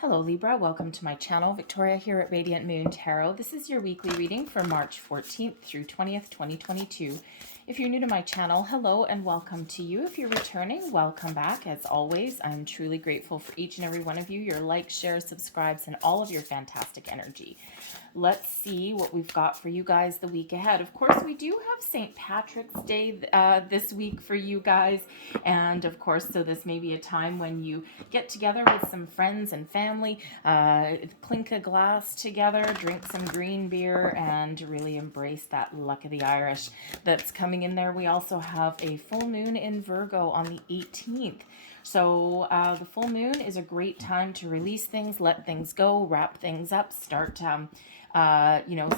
Hello Libra, welcome to my channel. Victoria here at Radiant Moon Tarot. This is your weekly reading for March 14th through 20th, 2022. If you're new to my channel, hello and welcome to you. If you're returning, welcome back. As always, I'm truly grateful for each and every one of you, your likes, shares, subscribes, and all of your fantastic energy. Let's see what we've got for you guys the week ahead. Of course, we do have St. Patrick's Day this week for you guys. And of course, so this may be a time when you get together with some friends and family, clink a glass together, drink some green beer, and really embrace that luck of the Irish that's coming in there. We also have a full moon in Virgo on the 18th. So the full moon is a great time to release things, let things go, wrap things up, start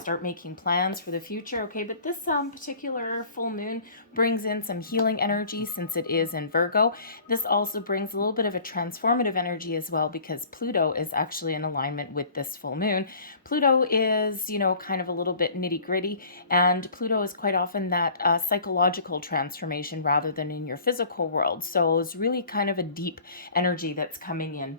start making plans for the future. Okay, but this particular full moon brings in some healing energy since it is in Virgo. This also brings a little bit of a transformative energy as well because Pluto is actually in alignment with this full moon. Pluto is, kind of a little bit nitty gritty, and Pluto is quite often that psychological transformation rather than in your physical world. So it's really kind of a deep energy that's coming in.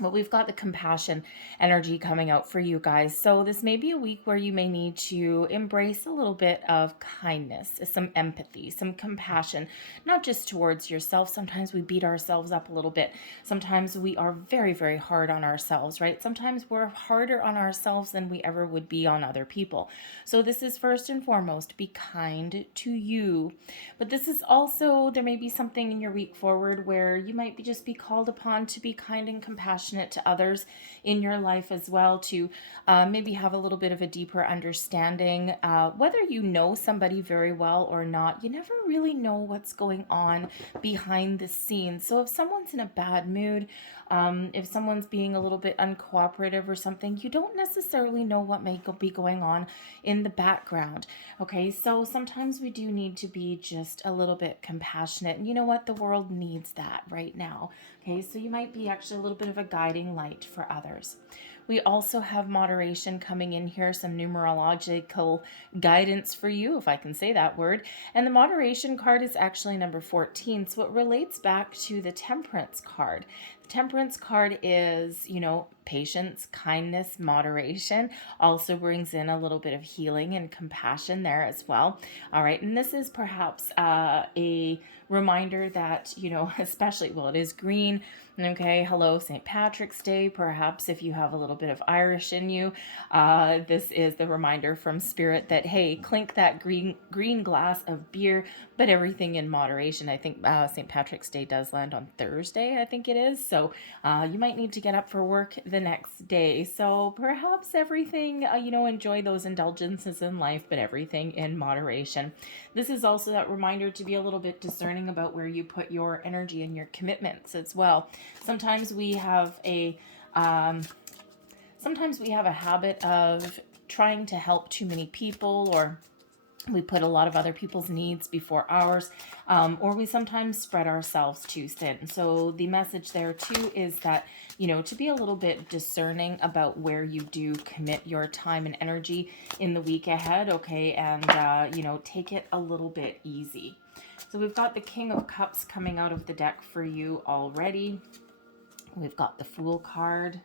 But we've got the compassion energy coming out for you guys. So this may be a week where you may need to embrace a little bit of kindness, some empathy, some compassion, not just towards yourself. Sometimes we beat ourselves up a little bit. Sometimes we are very, very hard on ourselves, right? Sometimes we're harder on ourselves than we ever would be on other people. So this is first and foremost, be kind to you. But this is also, there may be something in your week forward where you might just be called upon to be kind and compassionate to others in your life as well, to maybe have a little bit of a deeper understanding. Whether you know somebody very well or not, you never really know what's going on behind the scenes. So if someone's in a bad mood, if someone's being a little bit uncooperative or something, you don't necessarily know what may be going on in the background. Okay, so sometimes we do need to be just a little bit compassionate. And you know what? The world needs that right now. Okay, so you might be actually a little bit of a guiding light for others. We also have moderation coming in here, some numerological guidance for you, if I can say that word. And the moderation card is actually number 14. So it relates back to the temperance card. The temperance card is, patience, kindness, moderation. Also brings in a little bit of healing and compassion there as well. All right, and this is perhaps a reminder that, especially, it is green. Okay, hello, St. Patrick's Day. Perhaps if you have a little bit of Irish in you, this is the reminder from Spirit that, hey, clink that green glass of beer, but everything in moderation. I think St. Patrick's Day does land on Thursday, I think it is. So you might need to get up for work the next day. So perhaps everything, enjoy those indulgences in life, but everything in moderation. This is also that reminder to be a little bit discerning about where you put your energy and your commitments as well. Sometimes we have a habit of trying to help too many people, or we put a lot of other people's needs before ours, or we sometimes spread ourselves too thin. So the message there too is that, to be a little bit discerning about where you do commit your time and energy in the week ahead, okay, and, take it a little bit easy. So we've got the King of Cups coming out of the deck for you already. We've got the Fool card.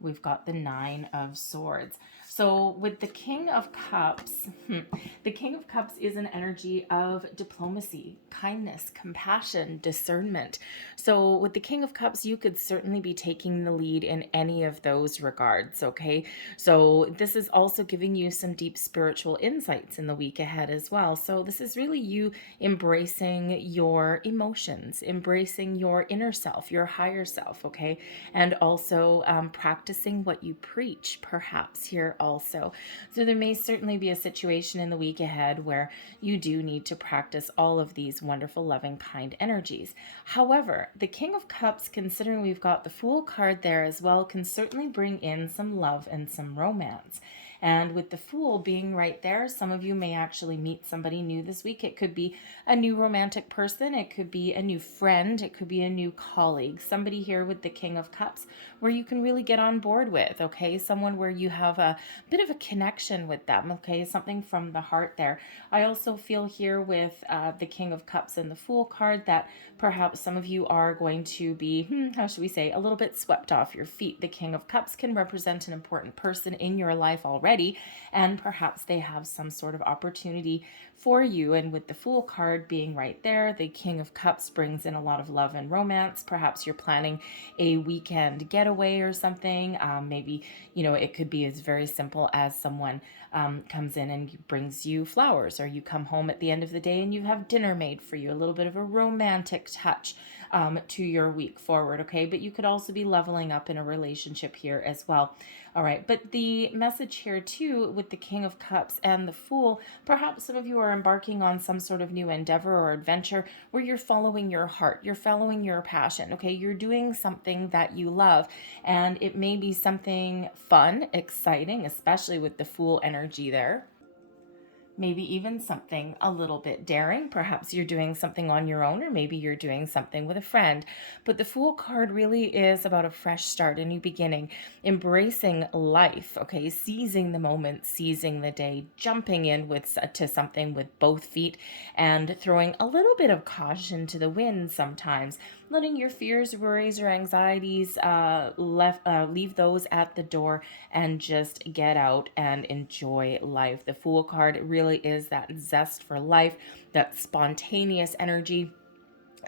We've got the Nine of Swords. So with the King of Cups, the King of Cups is an energy of diplomacy, kindness, compassion, discernment. So with the King of Cups, you could certainly be taking the lead in any of those regards, okay? So this is also giving you some deep spiritual insights in the week ahead as well. So this is really you embracing your emotions, embracing your inner self, your higher self, okay? And also practicing what you preach, perhaps, here also. So there may certainly be a situation in the week ahead where you do need to practice all of these wonderful, loving, kind energies. However, the King of Cups, considering we've got the Fool card there as well, can certainly bring in some love and some romance. And with the Fool being right there, some of you may actually meet somebody new this week. It could be a new romantic person, it could be a new friend, it could be a new colleague, somebody here with the King of Cups where you can really get on board with, okay? Someone where you have a bit of a connection with them, okay? Something from the heart there. I also feel here with the King of Cups and the Fool card that perhaps some of you are going to be, how should we say, a little bit swept off your feet. The King of Cups can represent an important person in your life already, and perhaps they have some sort of opportunity for you. And with the Fool card being right there, the King of Cups brings in a lot of love and romance. Perhaps you're planning a weekend getaway or something. Maybe, it could be as very simple as someone comes in and brings you flowers, or you come home at the end of the day and you have dinner made for you, a little bit of a romantic touch to your week forward, okay? But you could also be leveling up in a relationship here as well. All right, but the message here too with the King of Cups and the Fool, perhaps some of you are embarking on some sort of new endeavor or adventure where you're following your heart, you're following your passion, okay? You're doing something that you love, and it may be something fun, exciting, especially with the Fool energy there. Maybe even something a little bit daring. Perhaps you're doing something on your own, or maybe you're doing something with a friend. But the Fool card really is about a fresh start, a new beginning, embracing life, okay? Seizing the moment, seizing the day, jumping in to something with both feet, and throwing a little bit of caution to the wind sometimes. Letting your fears, worries, or anxieties leave those at the door and just get out and enjoy life. The Fool card really is that zest for life, that spontaneous energy,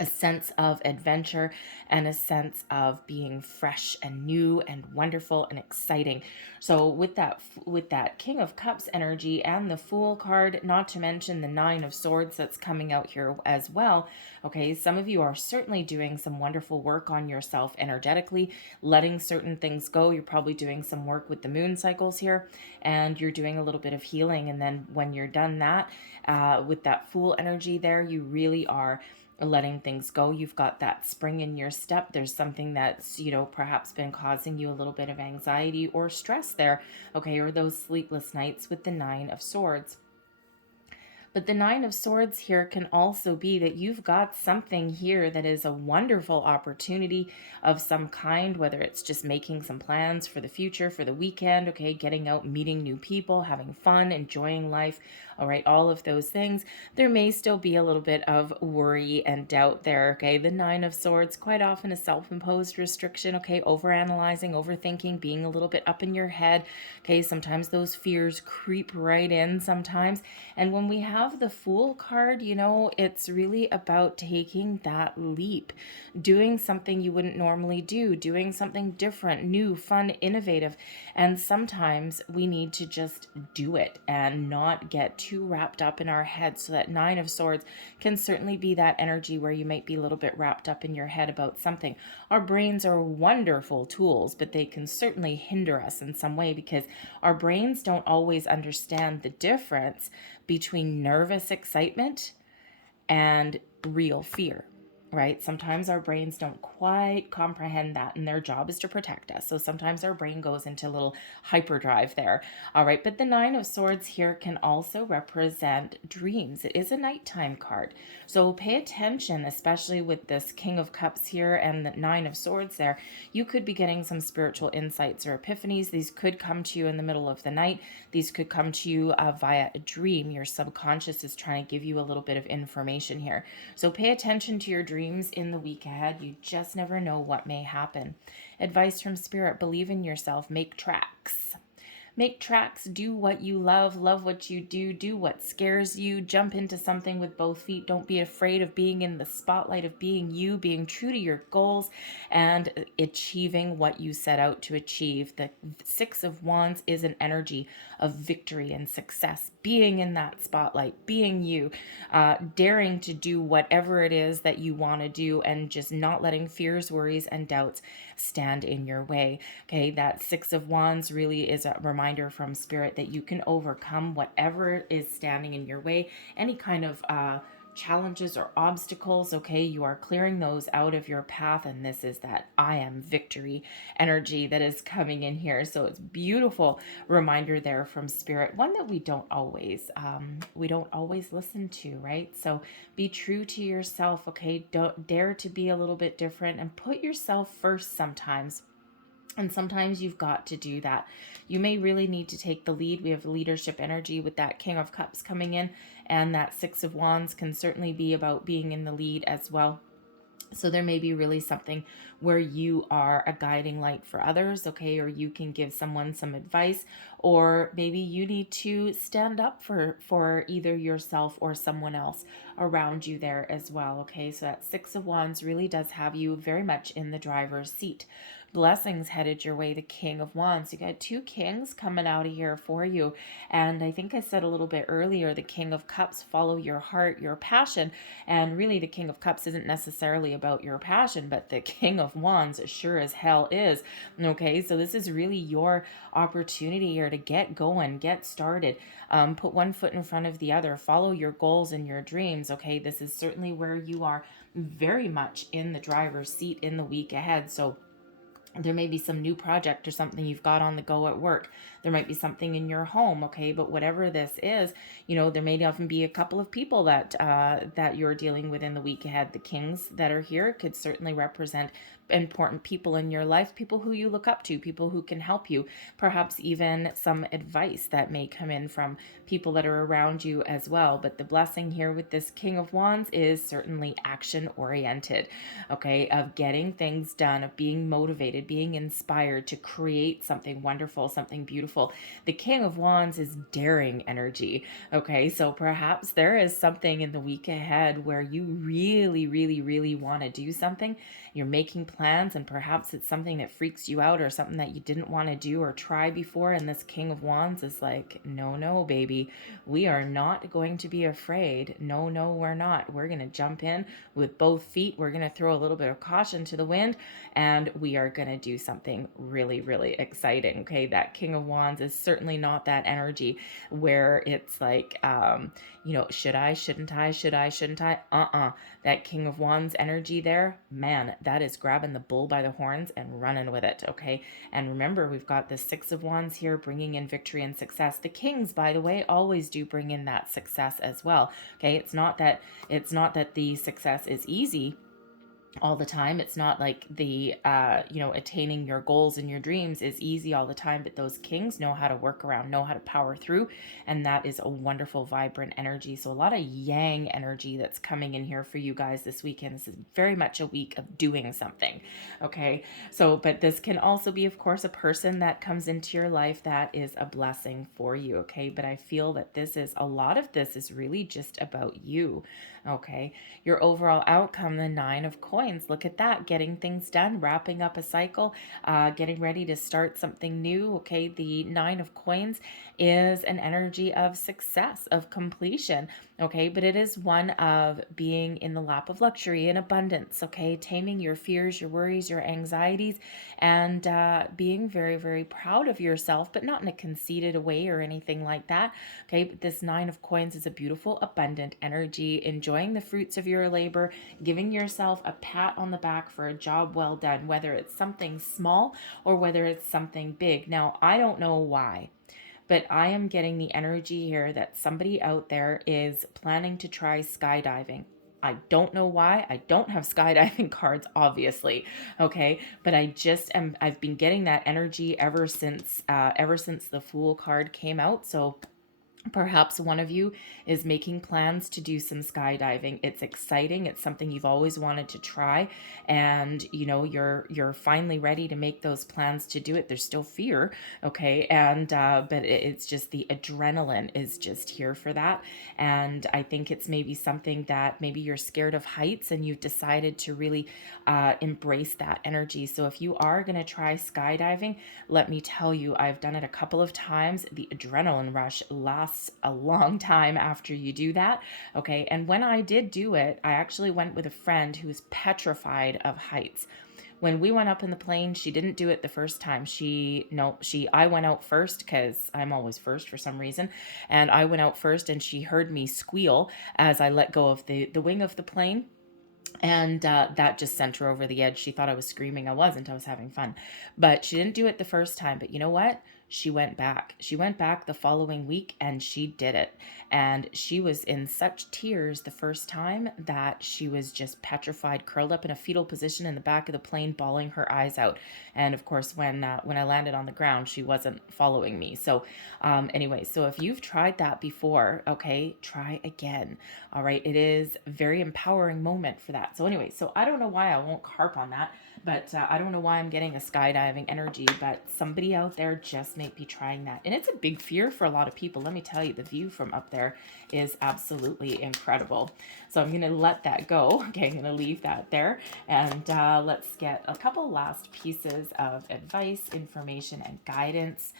a sense of adventure, and a sense of being fresh and new and wonderful and exciting. So with that King of Cups energy and the Fool card, not to mention the Nine of Swords that's coming out here as well, okay, some of you are certainly doing some wonderful work on yourself energetically, letting certain things go. You're probably doing some work with the moon cycles here, and you're doing a little bit of healing. And then when you're done that, with that Fool energy there, you really are letting things go. You've got that spring in your step. There's something that's, perhaps been causing you a little bit of anxiety or stress there, okay, or those sleepless nights with the Nine of Swords. But the Nine of Swords here can also be that you've got something here that is a wonderful opportunity of some kind, whether it's just making some plans for the future, for the weekend, okay, getting out, meeting new people, having fun, enjoying life, all right, all of those things. There may still be a little bit of worry and doubt there, okay? The Nine of Swords, quite often a self-imposed restriction, okay? Overanalyzing, overthinking, being a little bit up in your head, okay? Sometimes those fears creep right in sometimes. And when we have the Fool card, it's really about taking that leap, doing something you wouldn't normally do, doing something different, new, fun, innovative. And sometimes we need to just do it and not get too wrapped up in our head. So that Nine of Swords can certainly be that energy where you might be a little bit wrapped up in your head about something. Our brains are wonderful tools, but they can certainly hinder us in some way because our brains don't always understand the difference between nervous excitement and real fear, right? Sometimes our brains don't quite comprehend that, and their job is to protect us. So sometimes our brain goes into a little hyperdrive there. All right, but the Nine of Swords here can also represent dreams. It is a nighttime card. So pay attention, especially with this King of Cups here and the Nine of Swords there. You could be getting some spiritual insights or epiphanies. These could come to you in the middle of the night. These could come to you via a dream. Your subconscious is trying to give you a little bit of information here. So pay attention to your dreams in the week ahead. You just never know what may happen. Advice from Spirit: believe in yourself, make tracks. Make tracks, do what you love what you do what scares you, jump into something with both feet. Don't be afraid of being in the spotlight, of being you, being true to your goals, and achieving what you set out to achieve. The Six of Wands is an energy of victory and success, being in that spotlight, being you, daring to do whatever it is that you want to do, and just not letting fears, worries, and doubts stand in your way. Okay, that Six of Wands really is a reminder from Spirit that you can overcome whatever is standing in your way, any kind of challenges or obstacles, okay, you are clearing those out of your path. And this is that I am victory energy that is coming in here. So it's beautiful reminder there from spirit, one that we don't always listen to, right? So be true to yourself, okay? Don't dare to be a little bit different and put yourself first sometimes. And sometimes you've got to do that. You may really need to take the lead. We have leadership energy with that King of Cups coming in, and that Six of Wands can certainly be about being in the lead as well. So there may be really something where you are a guiding light for others, okay, or you can give someone some advice, or maybe you need to stand up for either yourself or someone else around you there as well, okay? So that Six of Wands really does have you very much in the driver's seat. Blessings headed your way, the King of Wands. You got two kings coming out of here for you. And I think I said a little bit earlier, the King of Cups, follow your heart, your passion. And really, the King of Cups isn't necessarily about your passion, but the King of Wands sure as hell is. Okay, so this is really your opportunity here to get going, get started. Put one foot in front of the other, follow your goals and your dreams. Okay, this is certainly where you are very much in the driver's seat in the week ahead. So there may be some new project or something you've got on the go at work. There might be something in your home, okay? But whatever this is, there may often be a couple of people that you're dealing with in the week ahead. The kings that are here could certainly represent important people in your life, people who you look up to, people who can help you, perhaps even some advice that may come in from people that are around you as well. But the blessing here with this King of Wands is certainly action oriented, okay, of getting things done, of being motivated, being inspired to create something wonderful, something beautiful. The King of Wands is daring energy, okay? So perhaps there is something in the week ahead where you really, really, really want to do something. You're making plans, and perhaps it's something that freaks you out or something that you didn't want to do or try before. And this King of Wands is like, no, baby, we are not going to be afraid. No, we're not. We're going to jump in with both feet. We're going to throw a little bit of caution to the wind, and we are going to do something really, really exciting. Okay, that King of Wands is certainly not that energy where it's like, should I, shouldn't I, shouldn't I? That King of Wands energy there, man, that is grabbing the bull by the horns and running with it, okay? And remember, we've got the Six of Wands here bringing in victory and success. The kings, by the way, always do bring in that success as well, okay? It's not that the success is easy all the time. It's not like the attaining your goals and your dreams is easy all the time, but those kings know how to work around, know how to power through, and that is a wonderful, vibrant energy. So a lot of yang energy that's coming in here for you guys this weekend. This is very much a week of doing something, okay? So, but this can also be, of course, a person that comes into your life that is a blessing for you, okay? But I feel that a lot of this is really just about you, okay? Your overall outcome, the Nine of Coins. Look at that, getting things done, wrapping up a cycle, getting ready to start something new, okay? The Nine of Coins is an energy of success, of completion, okay? But it is one of being in the lap of luxury and abundance, okay? Taming your fears, your worries, your anxieties, and being very, very proud of yourself, but not in a conceited way or anything like that, okay? But this Nine of Coins is a beautiful, abundant energy, enjoying the fruits of your labor, giving yourself a pat on the back for a job well done, whether it's something small or whether it's something big. Now, I don't know why, but I am getting the energy here that somebody out there is planning to try skydiving. I don't know why. I don't have skydiving cards, obviously. Okay. But I've been getting that energy ever since the Fool card came out. So perhaps one of you is making plans to do some skydiving. It's exciting. It's something you've always wanted to try, and you're finally ready to make those plans to do it. There's still fear, okay, and but it's just the adrenaline is just here for that. And I think it's maybe something that maybe you're scared of heights and you've decided to really embrace that energy. So if you are going to try skydiving, let me tell you, I've done it a couple of times. The adrenaline rush lasts a long time after you do that, okay? And when I did do it, I actually went with a friend who was petrified of heights. When we went up in the plane, she didn't do it the first time. I went out first because I'm always first for some reason. And I went out first and she heard me squeal as I let go of the wing of the plane. And that just sent her over the edge. She thought I was screaming. I wasn't. I was having fun. But she didn't do it the first time. But you know what? She went back. She went back the following week and she did it. And she was in such tears the first time that she was just petrified, curled up in a fetal position in the back of the plane, bawling her eyes out. And of course, when I landed on the ground, she wasn't following me. So anyway, so if you've tried that before, okay, try again. All right. It is a very empowering moment for that. So anyway, so I don't know why I won't harp on that, but I don't know why I'm getting a skydiving energy, but somebody out there just may be trying that. And it's a big fear for a lot of people. Let me tell you, the view from up there is absolutely incredible. So I'm going to let that go. Okay, I'm going to leave that there. And let's get a couple last pieces of advice, information, and guidance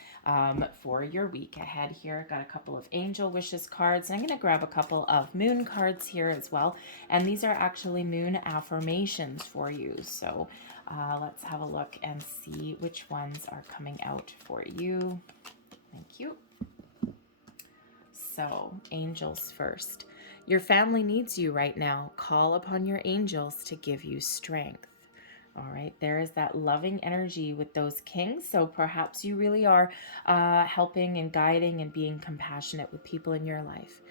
for your week ahead here. Got a couple of angel wishes cards. And I'm going to grab a couple of moon cards here as well. And these are actually moon affirmations for you. So let's have a look and see which ones are coming out for you. Thank you. So, angels first. Your family needs you right now. Call upon your angels to give you strength. All right, there is that loving energy with those kings. So perhaps you really are helping and guiding and being compassionate with people in your life.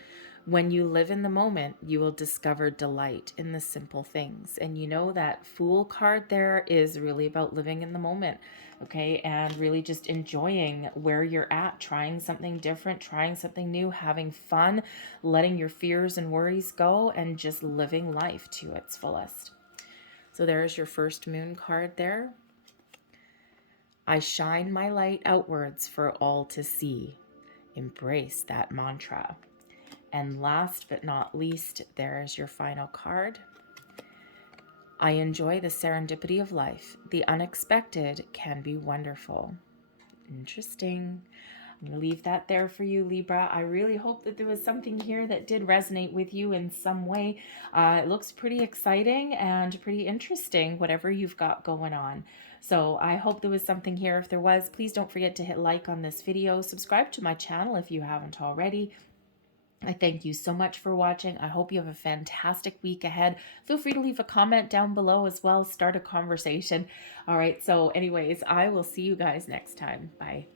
When you live in the moment, you will discover delight in the simple things. And you know that Fool card there is really about living in the moment, okay? And really just enjoying where you're at, trying something different, trying something new, having fun, letting your fears and worries go, and just living life to its fullest. So there's your first moon card there. I shine my light outwards for all to see. Embrace that mantra. And last but not least, there's your final card. I enjoy the serendipity of life. The unexpected can be wonderful. Interesting. I'm going to leave that there for you, Libra. I really hope that there was something here that did resonate with you in some way. It looks pretty exciting and pretty interesting, whatever you've got going on. So I hope there was something here. If there was, please don't forget to hit like on this video. Subscribe to my channel if you haven't already. I thank you so much for watching. I hope you have a fantastic week ahead. Feel free to leave a comment down below as well. Start a conversation. All right. So anyways, I will see you guys next time. Bye.